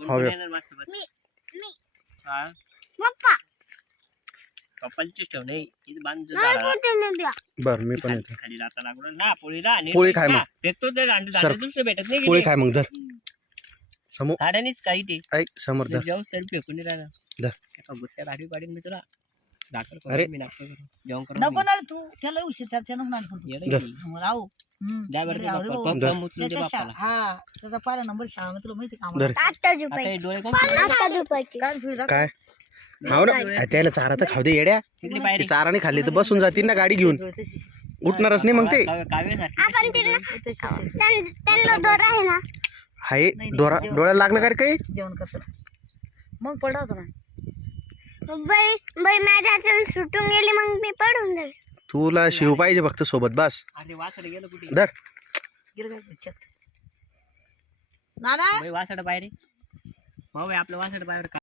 हो कोण येणार माझ्यासोबत? मी मी हा पप्पा पप्पांचीच ठेव नाही इथे बांधून नाही झाला. कुठे नाही द्या बर मी पण येतो. खाली लाता लागून ना पोळीला नीट पोळी नीट खाय खा. मग. भेटतो ते अंडे सर, दुसरं भेटत नाही पोळी की खाय मग धर समोर साड्यानीच काही ते ऐक समोर धर जेवण तरी फेकून नाही राहिला धर. एका गुत्त्या गाडी पाडीन मी तुला दाखल अरे. करून मी नाटक करून जेवण करून नको ना तू त्याला उशीर त्याच्या नको नाही पडतो येडं धर. की. राहू द्या बरं ते राहू दे बाप्पा. भाऊ. पप्पा उचलून दे त्याच्या बाप्पाला. हा त्याचा पहिला नंबर शाळा तुला माहिती का धर. आम्हाला आता आता झोपायची हे डोळे कोण आता झोपायची काय फिर काय हाव ना त्याला चारा तर खाऊ दे येड्या. तिकडे ते बाहेर चाराने खाल्ली तर बसून जातील ना गाडी घेऊन उठणारच नाही मग ते काव्यासारखी आपण त्यांना दोर आहे ना हाय डोळ्याला लागलं का रे काही जेवण करत मग पडा होता ना बाई बाई माझ्या हातून सुटून गेली मग मी पडून जाईल तुला शिव पाहिजे फक्त सोबत बस अरे वासड गेलं कुठे धर गेलं काय चल. नाना वासड बाहेर आहे. भाऊ आपलं वासड बाहेर